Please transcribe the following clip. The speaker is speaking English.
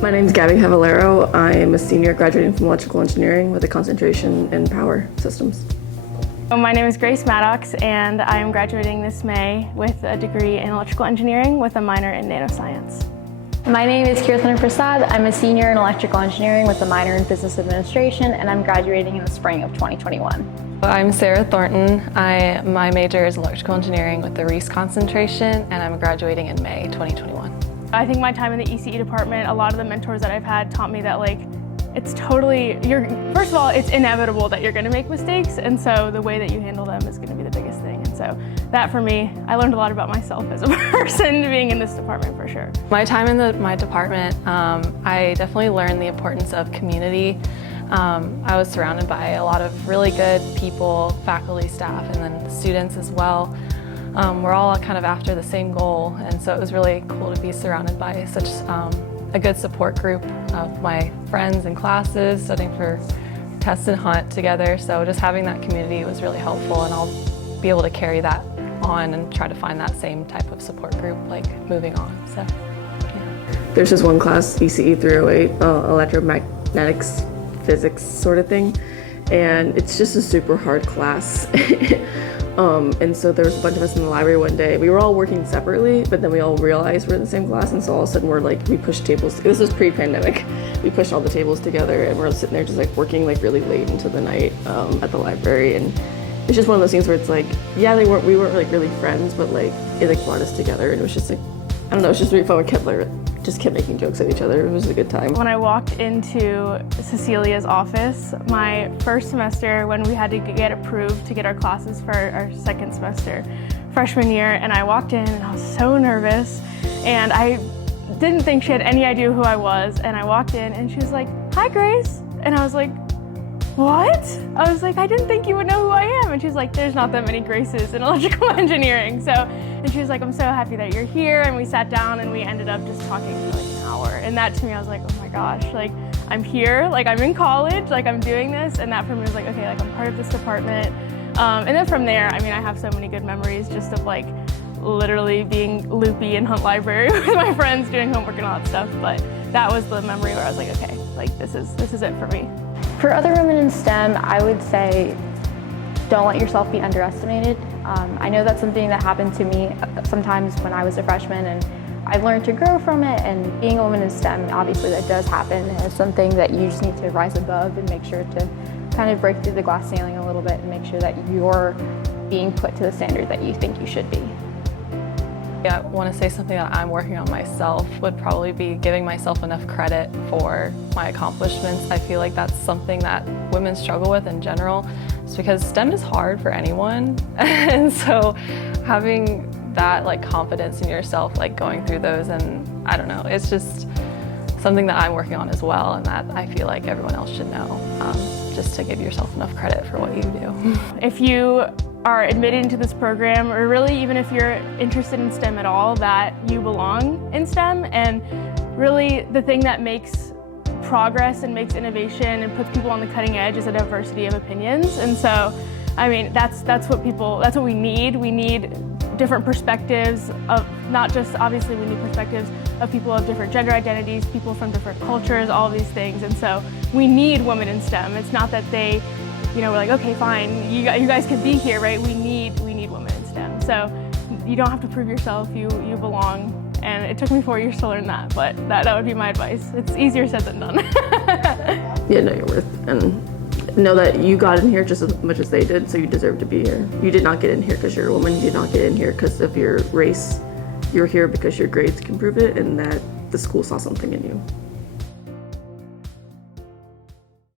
My name is Gabbi Cavallero. I am a senior graduating from electrical engineering with a concentration in power systems. My name is Maddocks, and I am graduating this May with a degree in electrical engineering with a minor in nanoscience. My name is Keerthana Prasad. I'm a senior in electrical engineering with a minor in business administration, and I'm graduating in the spring of 2021. I'm Sara Thorton. My major is electrical engineering with the Reese concentration, and I'm graduating in May 2021. I think my time in the ECE department, a lot of the mentors that I've had taught me that it's totally, first of all, it's inevitable that you're going to make mistakes, and so the way that you handle them is going to be the biggest thing. And so that for me, I learned a lot about myself as a person being in this department for sure. My time in my department, I definitely learned the importance of community. I was surrounded by a lot of really good people, faculty, staff, and then students as well. We're all kind of after the same goal, and so it was really cool to be surrounded by such a good support group of my friends and classes, studying for test and hunt together. So just having that community was really helpful, and I'll be able to carry that on and try to find that same type of support group moving on. So, yeah. There's just one class, ECE 308, electromagnetics physics sort of thing, and it's just a super hard class. And so there was a bunch of us in the library one day. We were all working separately, but then we all realized we're in the same class, and so all of a sudden we pushed tables. This was pre-pandemic. We pushed all the tables together, and we're sitting there just working really late into the night at the library. And it's just one of those things where it's yeah, we weren't really friends, but it brought us together, and it was just I don't know, it's just really fun. We kept making jokes at each other. It was a good time. When I walked into Cecilia's office, my first semester, when we had to get approved to get our classes for our second semester, freshman year, and I walked in and I was so nervous, and I didn't think she had any idea who I was, and I walked in and she was like, "Hi, Grace," and I was like, "What?" I was like, "I didn't think you would know who I am," and she's like, "There's not that many Graces in electrical engineering." And she was like, "I'm so happy that you're here," and we sat down and we ended up just talking for an hour, and that to me, I was like, oh my gosh, I'm here, I'm in college, I'm doing this, and that for me was okay, I'm part of this department. And then from there, I have so many good memories just of literally being loopy in Hunt Library with my friends doing homework and all that stuff, but that was the memory where I was okay, this is it for me. For other women in STEM, I would say don't let yourself be underestimated. I know that's something that happened to me sometimes when I was a freshman, and I've learned to grow from it, and being a woman in STEM, obviously that does happen, and it's something that you just need to rise above and make sure to kind of break through the glass ceiling a little bit and make sure that you're being put to the standard that you think you should be. Yeah, I want to say something that I'm working on myself would probably be giving myself enough credit for my accomplishments. I feel like that's something that women struggle with in general. It's because STEM is hard for anyone, and so having that confidence in yourself, going through those, and I don't know, it's just something that I'm working on as well, and that I feel like everyone else should know, just to give yourself enough credit for what you do. If you are admitted into this program, or really even if you're interested in STEM at all, that you belong in STEM, and really the thing that makes progress and makes innovation and puts people on the cutting edge is a diversity of opinions. And so, that's what we need. We need different perspectives of, not just, obviously we need perspectives of people of different gender identities, people from different cultures, all of these things. And so we need women in STEM. It's not that they, we're okay, fine, you guys can be here, right? We need women in STEM. So you don't have to prove yourself, you belong. And it took me 4 years to learn that, but that would be my advice. It's easier said than done. Yeah, know your worth, and know that you got in here just as much as they did, so you deserve to be here. You did not get in here because you're a woman. You did not get in here because of your race. You're here because your grades can prove it, and that the school saw something in you.